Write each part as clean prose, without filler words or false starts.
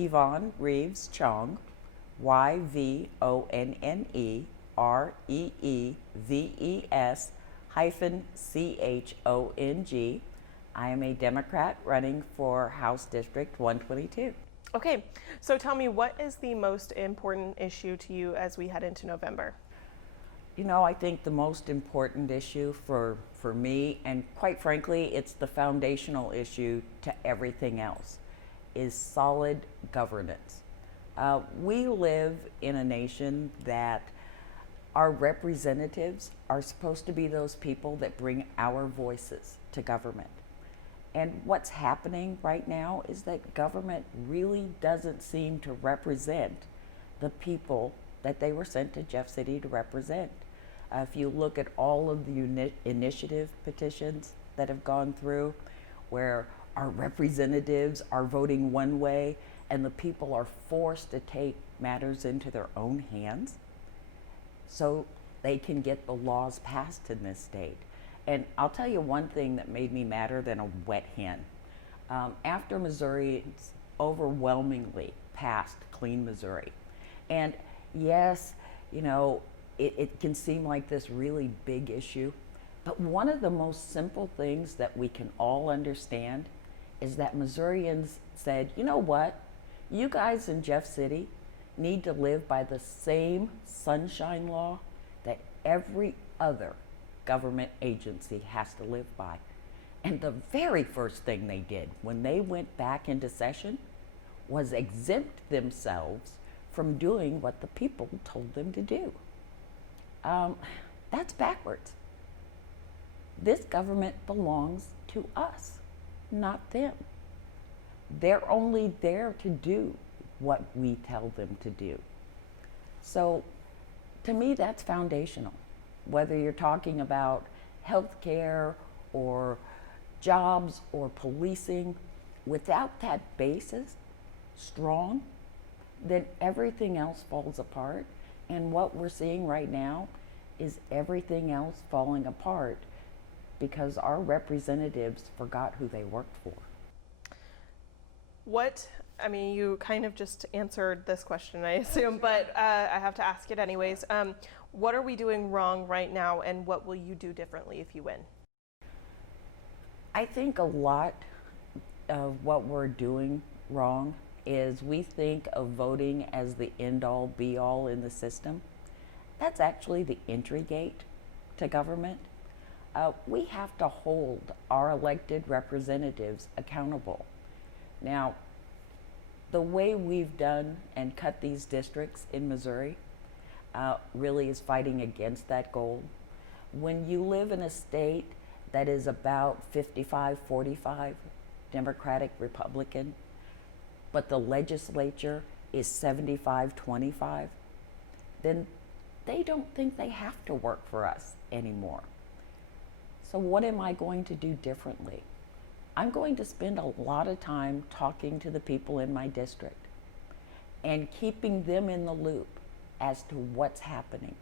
Yvonne Reeves Chong, YVONNE REEVES-CHONG. I am a Democrat running for House District 122. Okay, so tell me, what is the most important issue to you as we head into November? You know, I think the most important issue for me, and quite frankly, it's the foundational issue to everything else, is solid governance. We live in a nation that our representatives are supposed to be those people that bring our voices to government. And what's happening right now is that government really doesn't seem to represent the people that they were sent to Jeff City to represent. If you look at all of the initiative petitions that have gone through, where our representatives are voting one way and the people are forced to take matters into their own hands so they can get the laws passed in this state. And I'll tell you one thing that made me madder than a wet hen. After Missourians overwhelmingly passed Clean Missouri, and yes, you know, it can seem like this really big issue, but one of the most simple things that we can all understand is that Missourians said, you know what, you guys in Jeff City need to live by the same sunshine law that every other government agency has to live by. And the very first thing they did when they went back into session was exempt themselves from doing what the people told them to do. That's backwards. This government belongs to us, not them. They're only there to do what we tell them to do. So to me, that's foundational. Whether you're talking about healthcare or jobs or policing, without that basis strong, then everything else falls apart. And what we're seeing right now is everything else falling apart because our representatives forgot who they worked for. I mean, you kind of just answered this question, I assume, but I have to ask it anyways. What are we doing wrong right now, and what will you do differently if you win? I think a lot of what we're doing wrong is we think of voting as the end-all, be-all in the system. That's actually the entry gate to government. We have to hold our elected representatives accountable. Now, the way we've done and cut these districts in Missouri really is fighting against that goal. When you live in a state that is about 55-45 Democratic Republican, but the legislature is 75-25, then they don't think they have to work for us anymore. So what am I going to do differently? I'm going to spend a lot of time talking to the people in my district and keeping them in the loop as to what's happening.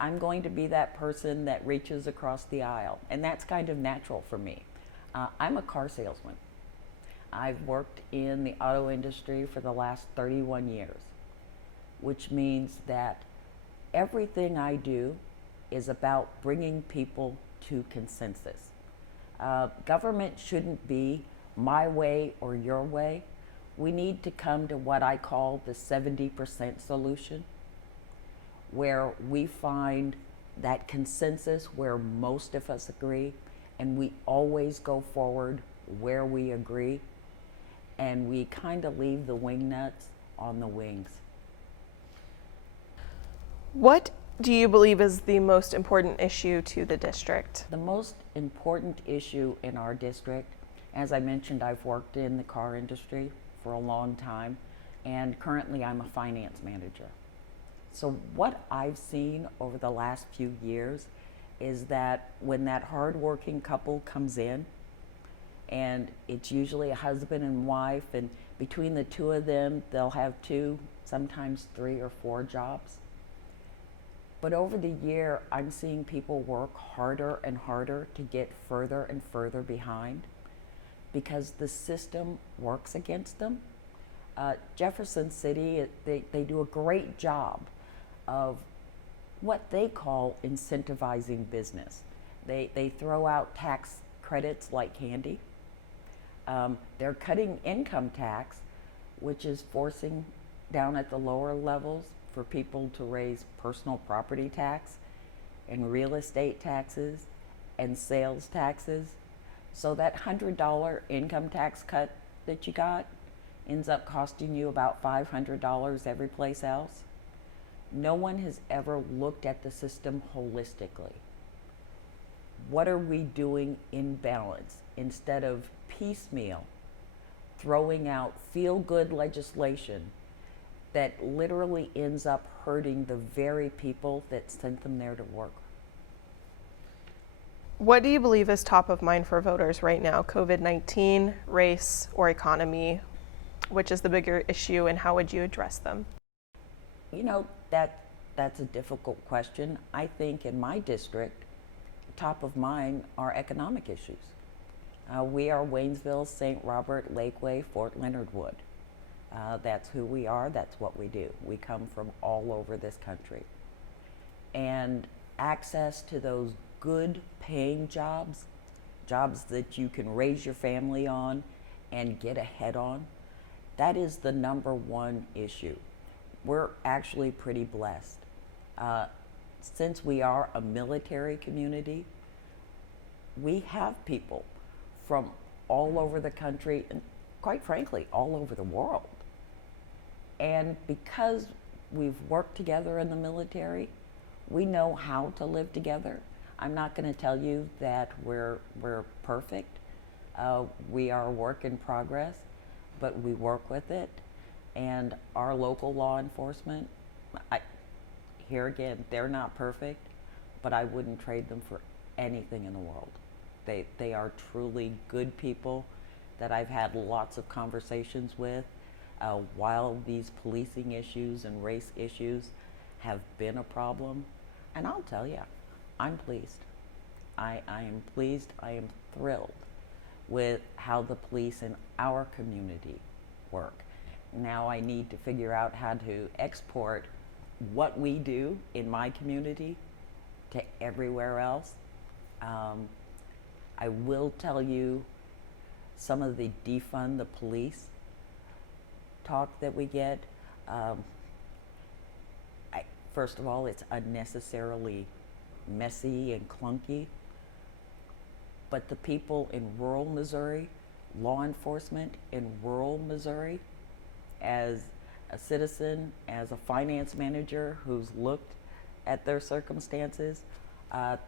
I'm going to be that person that reaches across the aisle, and that's kind of natural for me. I'm a car salesman. I've worked in the auto industry for the last 31 years, which means that everything I do is about bringing people to consensus. Government shouldn't be my way or your way. We need to come to what I call the 70% solution, where we find that consensus where most of us agree, and we always go forward where we agree, and we kind of leave the wingnuts on the wings. What do you believe is the most important issue to the district? The most important issue in our district, as I mentioned, I've worked in the car industry for a long time, and currently I'm a finance manager. So what I've seen over the last few years is that when that hardworking couple comes in, and it's usually a husband and wife, and between the two of them, they'll have 2, sometimes 3 or 4 jobs. But over the year, I'm seeing people work harder and harder to get further and further behind because the system works against them. Jefferson City, they do a great job of what they call incentivizing business. They throw out tax credits like candy. They're cutting income tax, which is forcing down at the lower levels for people to raise personal property tax and real estate taxes and sales taxes. So that $100 income tax cut that you got ends up costing you about $500 every place else. No one has ever looked at the system holistically. What are we doing in balance instead of piecemeal throwing out feel-good legislation that literally ends up hurting the very people that sent them there to work? What do you believe is top of mind for voters right now? COVID-19, race, or economy? Which is the bigger issue, and how would you address them? You know, that's a difficult question. I think in my district, top of mind are economic issues. We are Waynesville, St. Robert, Lakeway, Fort Leonard Wood. That's who we are, that's what we do. We come from all over this country. And access to those good paying jobs, jobs that you can raise your family on and get ahead on, that is the number one issue. We're actually pretty blessed. Since we are a military community, we have people from all over the country and, quite frankly, all over the world. And because we've worked together in the military, we know how to live together. I'm not going to tell you that we're perfect. We are a work in progress, but we work with it. And our local law enforcement, here again, they're not perfect, but I wouldn't trade them for anything in the world. They are truly good people that I've had lots of conversations with while these policing issues and race issues have been a problem. And I'll tell you, I'm pleased. I am pleased, I am thrilled with how the police in our community work. Now I need to figure out how to export what we do in my community to everywhere else. I will tell you some of the defund the police talk that we get. First of all, it's unnecessarily messy and clunky. But the people in rural Missouri, law enforcement in rural Missouri, as a citizen, as a finance manager who's looked at their circumstances,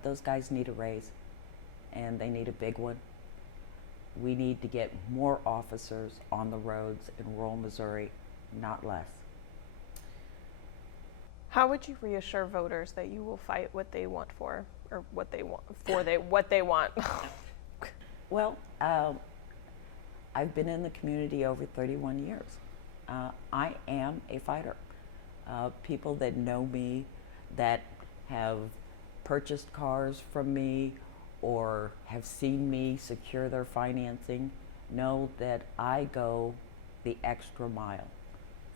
those guys need a raise, and they need a big one. We need to get more officers on the roads in rural Missouri, not less. How would you reassure voters that you will fight what they want for, or what they want for what they want? Well, I've been in the community over 31 years. I am a fighter. People that know me, that have purchased cars from me or have seen me secure their financing, know that I go the extra mile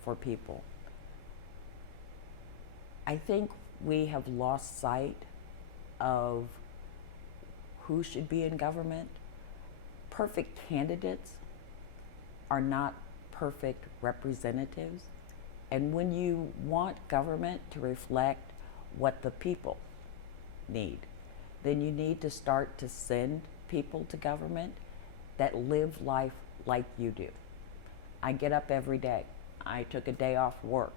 for people. I think we have lost sight of who should be in government. Perfect candidates are not perfect representatives. And when you want government to reflect what the people need, then you need to start to send people to government that live life like you do. I get up every day. I took a day off work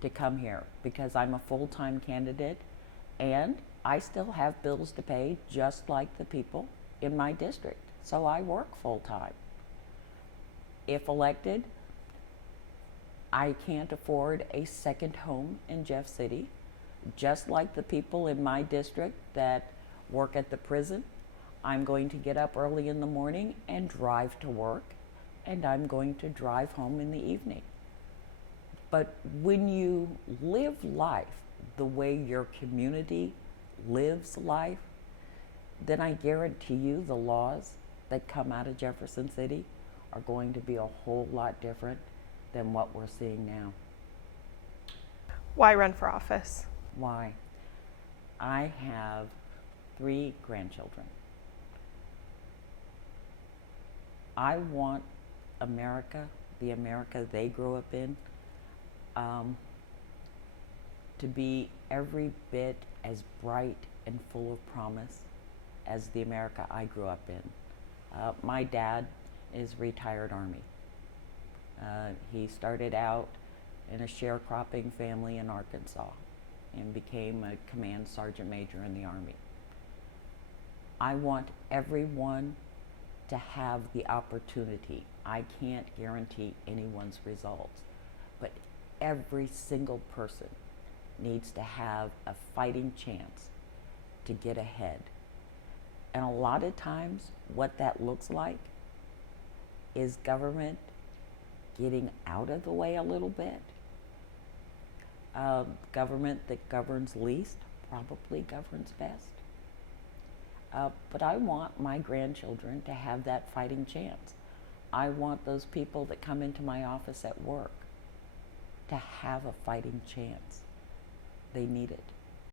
to come here because I'm a full-time candidate and I still have bills to pay just like the people in my district. So I work full-time. If elected, I can't afford a second home in Jeff City, just like the people in my district that work at the prison. I'm going to get up early in the morning and drive to work, and I'm going to drive home in the evening. But when you live life the way your community lives life, then I guarantee you the laws that come out of Jefferson City are going to be a whole lot different than what we're seeing now. Why run for office? Why? I have 3 grandchildren. I want America, the America they grew up in, to be every bit as bright and full of promise as the America I grew up in. My dad is retired Army. He started out in a sharecropping family in Arkansas and became a command sergeant major in the Army. I want everyone to have the opportunity. I can't guarantee anyone's results, but every single person needs to have a fighting chance to get ahead. And a lot of times what that looks like is government getting out of the way a little bit. Government that governs least probably governs best. But I want my grandchildren to have that fighting chance. I want those people that come into my office at work to have a fighting chance. They need it.